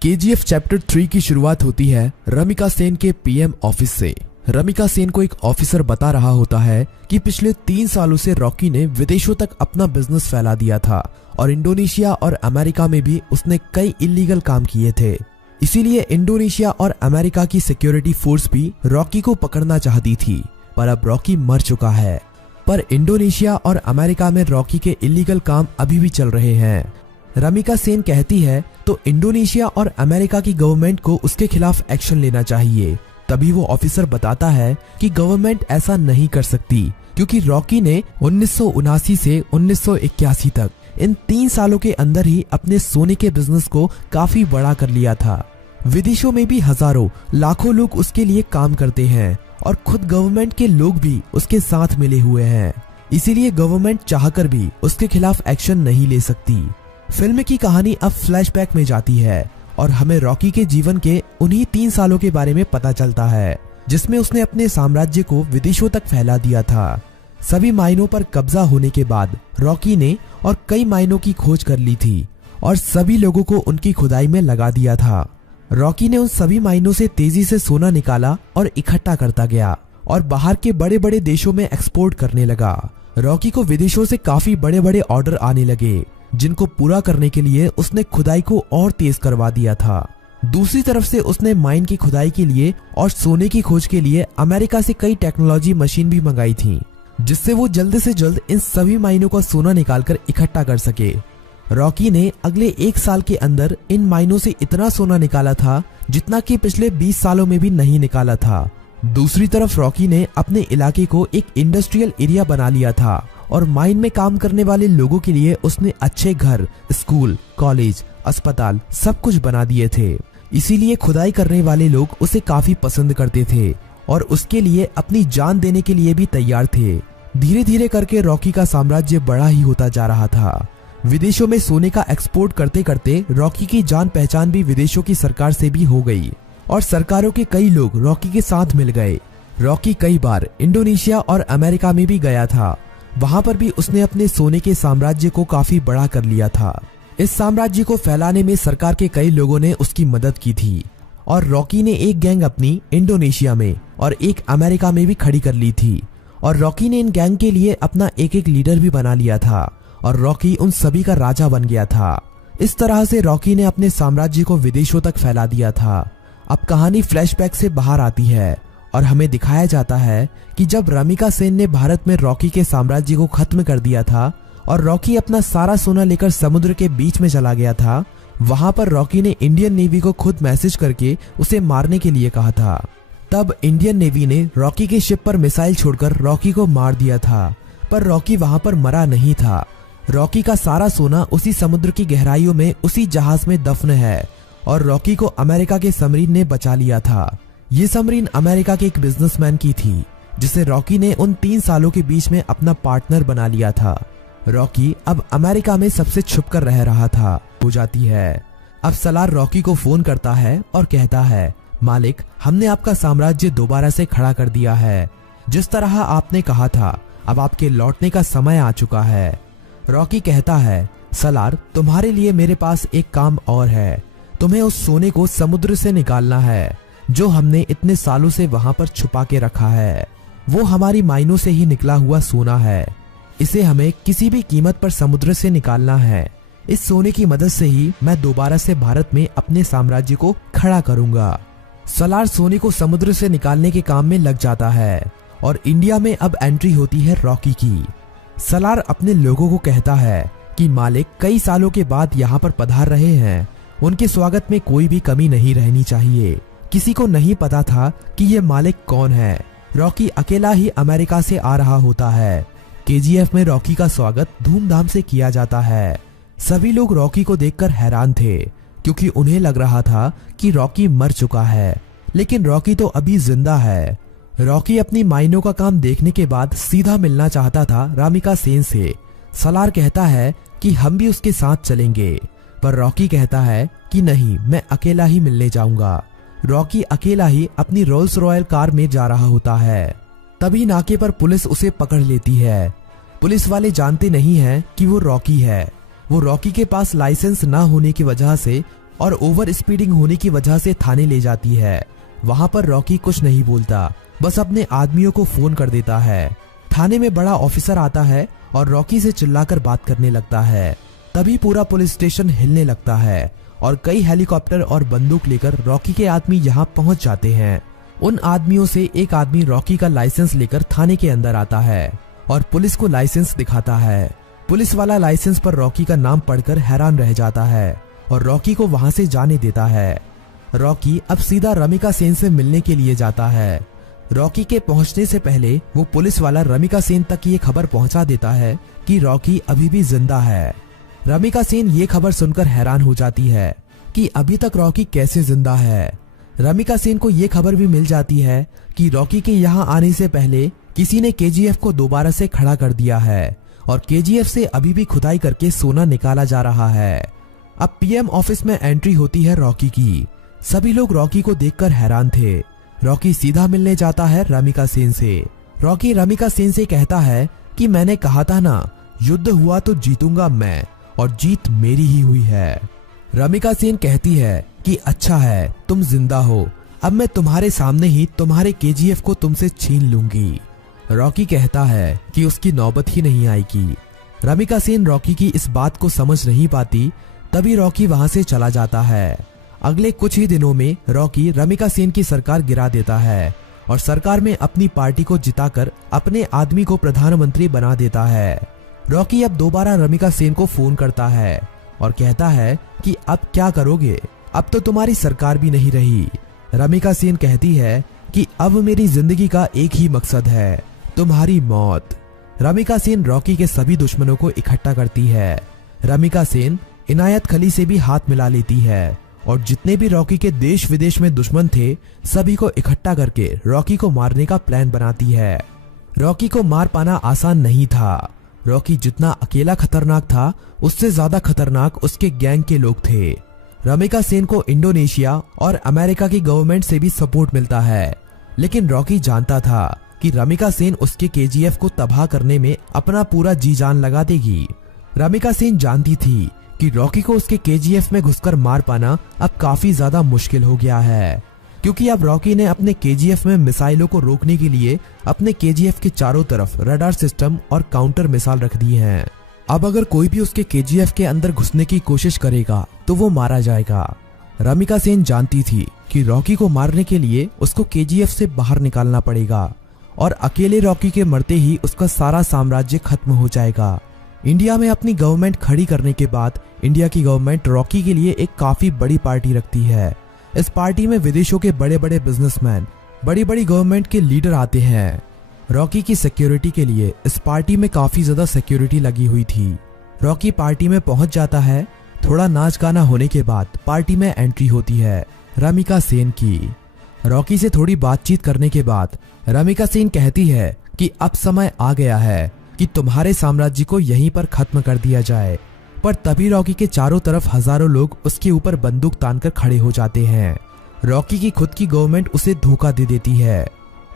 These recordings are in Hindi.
केजीएफ चैप्टर 3 की शुरुआत होती है रमिका सेन के पीएम ऑफिस से। रमिका सेन को एक ऑफिसर बता रहा होता है कि पिछले 3 सालों से रॉकी ने विदेशों तक अपना बिजनेस फैला दिया था और इंडोनेशिया और अमेरिका में भी उसने कई इलीगल काम किए थे। इसीलिए इंडोनेशिया और अमेरिका की सिक्योरिटी फोर्स भी रॉकी को पकड़ना चाहती थी, पर अब रॉकी मर चुका है। पर इंडोनेशिया और अमेरिका में रॉकी के इलीगल काम अभी भी चल रहे हैं। रमिका सेन कहती है तो इंडोनेशिया और अमेरिका की गवर्नमेंट को उसके खिलाफ एक्शन लेना चाहिए। तभी वो ऑफिसर बताता है कि गवर्नमेंट ऐसा नहीं कर सकती, क्योंकि रॉकी ने 1979 से 1981 तक इन 3 सालों के अंदर ही अपने सोने के बिजनेस को काफी बड़ा कर लिया था। विदेशों में भी हजारों लाखों लोग उसके लिए काम करते हैं और खुद गवर्नमेंट के लोग भी उसके साथ मिले हुए हैं। इसीलिए गवर्नमेंट चाहकर भी उसके खिलाफ एक्शन नहीं ले सकती। फिल्म की कहानी अब फ्लैशबैक में जाती है और हमें रॉकी के जीवन के उन्हीं 3 सालों के बारे में पता चलता है, जिसमें उसने अपने साम्राज्य को विदेशों तक फैला दिया था। सभी माइनों पर कब्जा होने के बाद रॉकी ने और कई माइनों की खोज कर ली थी और सभी लोगों को उनकी खुदाई में लगा दिया था। रॉकी ने उन सभी माइनों से तेजी से सोना निकाला और इकट्ठा करता गया और बाहर के बड़े बड़े देशों में एक्सपोर्ट करने लगा। रॉकी को विदेशों से काफी बड़े बड़े ऑर्डर आने लगे, जिनको पूरा करने के लिए उसने खुदाई को और तेज करवा दिया था। दूसरी तरफ से उसने माइन की खुदाई के लिए और सोने की खोज के लिए अमेरिका से कई टेक्नोलॉजी मशीन भी मंगाई थी, जिससे वो जल्द से जल्द इन सभी माइनों का सोना निकालकर इकट्ठा कर सके। रॉकी ने अगले 1 साल के अंदर इन माइनों से इतना सोना निकाला था जितना कि पिछले 20 सालों में भी नहीं निकाला था। दूसरी तरफ रॉकी ने अपने इलाके को एक इंडस्ट्रियल एरिया बना लिया था और माइन में काम करने वाले लोगों के लिए उसने अच्छे घर, स्कूल, कॉलेज, अस्पताल सब कुछ बना दिए थे। इसीलिए खुदाई करने वाले लोग उसे काफी पसंद करते थे और उसके लिए अपनी जान देने के लिए भी तैयार थे। धीरे धीरे करके रॉकी का साम्राज्य बड़ा ही होता जा रहा था। विदेशों में सोने का एक्सपोर्ट करते करते रॉकी की जान पहचान भी विदेशों की सरकार से भी हो गई और सरकारों के कई लोग रॉकी के साथ मिल गए। रॉकी कई बार इंडोनेशिया और अमेरिका में भी गया था। वहां पर भी उसने अपने सोने के साम्राज्य को काफी बड़ा कर लिया था। इस साम्राज्य को फैलाने में सरकार के कई लोगों ने उसकी मदद की थी और रॉकी ने एक गैंग अपनी इंडोनेशिया में और एक अमेरिका में भी खड़ी कर ली थी और रॉकी ने इन गैंग के लिए अपना एक लीडर भी बना लिया था और रॉकी उन सभी का राजा बन गया था। इस तरह से रॉकी ने अपने साम्राज्य को विदेशों तक फैला दिया था। अब कहानी फ्लैशबैक से बाहर आती है और हमें दिखाया जाता है कि जब रमिका सेन ने भारत में रॉकी के साम्राज्य को खत्म कर दिया था और रॉकी अपना सारा सोना लेकर समुद्र के बीच में चला गया था, वहां पर रॉकी ने इंडियन नेवी को खुद मैसेज करके उसे मारने के लिए कहा था। तब इंडियन नेवी ने रॉकी के शिप पर मिसाइल छोड़कर रॉकी को मार दिया था, पर रॉकी वहां पर मरा नहीं था। रॉकी का सारा सोना उसी समुद्र की गहराइयों में उसी जहाज में दफन है और रॉकी को अमेरिका के सबमरीन ने बचा लिया था। ये सबमरीन अमेरिका के एक बिजनेसमैन की थी, जिसे रॉकी ने उन 3 सालों के बीच में अपना पार्टनर बना लिया था। रॉकी अब अमेरिका में सबसे छुपकर रह रहा था। हो जाती है। अब सलार रॉकी को फोन करता है और कहता है, मालिक, हमने आपका साम्राज्य दोबारा से खड़ा कर दिया है। जिस तरह आपने कहा था, अब आपके लौटने का समय आ चुका है। रॉकी कहता है, सलार, तुम्हारे लिए मेरे पास एक काम और है। तुम्हें उस सोने को समुद्र से निकालना है जो हमने इतने सालों से वहां पर छुपा के रखा है। वो हमारी माइनों से ही निकला हुआ सोना है। इसे हमें किसी भी कीमत पर समुद्र से निकालना है। इस सोने की मदद से ही मैं दोबारा से भारत में अपने साम्राज्य को खड़ा करूंगा। सलार सोने को समुद्र से निकालने के काम में लग जाता है और इंडिया में अब एंट्री होती है रॉकी की। सलार अपने लोगों को कहता है कि मालिक कई सालों के बाद यहाँ पर पधार रहे हैं, उनके स्वागत में कोई भी कमी नहीं रहनी चाहिए। किसी को नहीं पता था कि ये मालिक कौन है। रॉकी अकेला ही अमेरिका से आ रहा होता है। केजीएफ में रॉकी का स्वागत धूमधाम से किया जाता है। सभी लोग रॉकी को देखकर हैरान थे, क्योंकि उन्हें लग रहा था कि रॉकी मर चुका है, लेकिन रॉकी तो अभी जिंदा है। रॉकी अपनी माइनों का काम देखने के बाद सीधा मिलना चाहता था रमिका सेन से। सलार कहता है कि हम भी उसके साथ चलेंगे, पर रॉकी कहता है कि नहीं, मैं अकेला ही मिलने जाऊंगा। रॉकी अकेला ही अपनी रोल्स रॉयल कार में जा रहा होता है। तभी नाके पर पुलिस उसे पकड़ लेती है। पुलिस वाले जानते नहीं हैं कि वो रॉकी है। वो रॉकी के पास लाइसेंस ना होने की वजह से और ओवर स्पीडिंग होने की वजह से थाने ले जाती है। वहां पर रॉकी कुछ नहीं बोलता, बस अपने आदमियों को फोन कर देता है। थाने में बड़ा ऑफिसर आता है और रॉकी से चिल्लाकर बात करने लगता है। तभी पूरा पुलिस स्टेशन हिलने लगता है और कई हेलीकॉप्टर और बंदूक लेकर रॉकी के आदमी यहाँ पहुंच जाते हैं। उन आदमियों से एक आदमी रॉकी का लाइसेंस लेकर थाने के अंदर आता है और पुलिस को लाइसेंस दिखाता है। पुलिस वाला लाइसेंस पर रॉकी का नाम पढ़कर हैरान रह जाता है और रॉकी को वहां से जाने देता है। रॉकी अब सीधा रमिका सेन से मिलने के लिए जाता है। रॉकी के पहुंचने से पहले वो पुलिस वाला रमिका सेन तक ये खबर पहुंचा देता है कि रॉकी अभी भी जिंदा है। रमिका सेन ये खबर सुनकर हैरान हो जाती है कि अभी तक रॉकी कैसे जिंदा है। रमिका सेन को ये खबर भी मिल जाती है कि रॉकी के यहाँ आने से पहले किसी ने केजीएफ को दोबारा से खड़ा कर दिया है और केजीएफ से अभी भी खुदाई करके सोना निकाला जा रहा है। अब पीएम ऑफिस में एंट्री होती है रॉकी की। सभी लोग रॉकी को देखकर हैरान थे। रॉकी सीधा मिलने जाता है रमिका सेन से। रॉकी रमिका सेन से कहता है कि मैंने कहा था ना, युद्ध हुआ तो जीतूंगा मैं और जीत मेरी ही हुई है। रमिका सेन कहती है कि अच्छा है तुम जिंदा हो, अब मैं तुम्हारे सामने ही तुम्हारे केजीएफ को तुमसे छीन लूंगी। रॉकी कहता है कि उसकी नौबत ही नहीं आएगी। रमिका सेन रॉकी की इस बात को समझ नहीं पाती। तभी रॉकी वहां से चला जाता है। अगले कुछ ही दिनों में रॉकी रमिका सेन की सरकार गिरा देता है और सरकार में अपनी पार्टी को जिताकर अपने आदमी को प्रधानमंत्री बना देता है। रॉकी अब दोबारा रमिका सेन को फोन करता है और कहता है कि अब क्या करोगे, अब तो तुम्हारी सरकार भी नहीं रही। रमिका सेन कहती है कि अब मेरी जिंदगी का एक ही मकसद है, तुम्हारी मौत। रमिका सेन रॉकी के सभी दुश्मनों को इकट्ठा करती है। रमिका सेन इनायत खली से भी हाथ मिला लेती है और जितने भी रॉकी के देश विदेश में दुश्मन थे सभी को इकट्ठा करके रॉकी को मारने का प्लान बनाती है। रॉकी को मार पाना आसान नहीं था। रॉकी जितना अकेला खतरनाक था उससे ज्यादा खतरनाक उसके गैंग के लोग थे। रमिका सेन को इंडोनेशिया और अमेरिका की गवर्नमेंट से भी सपोर्ट मिलता है, लेकिन रॉकी जानता था कि रमिका सेन उसके केजीएफ को तबाह करने में अपना पूरा जी जान लगा देगी। रमिका सेन जानती थी कि रॉकी को उसके केजीएफ में घुसकर मार पाना अब काफी ज्यादा मुश्किल हो गया है, क्योंकि अब रॉकी ने अपने केजीएफ में मिसाइलों को रोकने के लिए अपने केजीएफ के चारों तरफ रडार सिस्टम और काउंटर मिसाइल रख दी हैं। अब अगर कोई भी उसके केजीएफ के अंदर घुसने की कोशिश करेगा तो वो मारा जाएगा। रमिका सेन जानती थी कि रॉकी को मारने के लिए उसको केजीएफ से बाहर निकालना पड़ेगा और अकेले रॉकी के मरते ही उसका सारा साम्राज्य खत्म हो जाएगा। इंडिया में अपनी गवर्नमेंट खड़ी करने के बाद इंडिया की गवर्नमेंट रॉकी के लिए एक काफी बड़ी पार्टी रखती है। इस पार्टी में विदेशों के बड़े बड़े बिजनेसमैन, बड़ी बड़ी गवर्नमेंट के लीडर आते हैं। रॉकी की सिक्योरिटी के लिए इस पार्टी में काफी ज्यादा सिक्योरिटी लगी हुई थी। रॉकी पार्टी में पहुंच जाता है। थोड़ा नाच गाना होने के बाद पार्टी में एंट्री होती है रमिका सेन की। रॉकी से थोड़ी बातचीत करने के बाद रमिका सेन कहती है कि अब समय आ गया है कि तुम्हारे साम्राज्य को यहीं पर खत्म कर दिया जाए। पर तभी रॉकी के चारों तरफ हजारों लोग उसके ऊपर बंदूक तानकर खड़े हो जाते हैं। रॉकी की खुद की गवर्नमेंट उसे धोखा दे देती है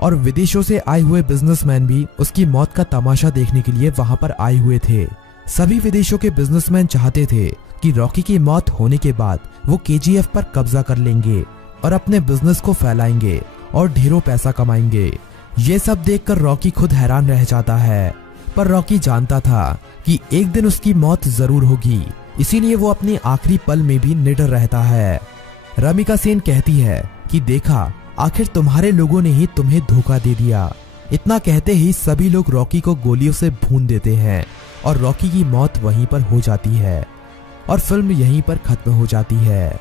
और विदेशों से आए हुए बिजनेसमैन भी उसकी मौत का तमाशा देखने के लिए वहां पर आए हुए थे। सभी विदेशों के बिजनेसमैन चाहते थे कि रॉकी की मौत होने के बाद वो केजीएफ पर कब्जा कर लेंगे और अपने बिजनेस को फैलाएंगे और ढेरों पैसा कमाएंगे। ये सब देखकर रॉकी खुद हैरान रह जाता है, पर रॉकी जानता था कि एक दिन उसकी मौत जरूर होगी, इसीलिए वो अपने आखिरी पल में भी निडर रहता है। रमिका सेन कहती है कि देखा, आखिर तुम्हारे लोगों ने ही तुम्हें धोखा दे दिया। इतना कहते ही सभी लोग रॉकी को गोलियों से भून देते हैं और रॉकी की मौत वहीं पर हो जाती है और फिल्म यहीं पर खत्म हो जाती है।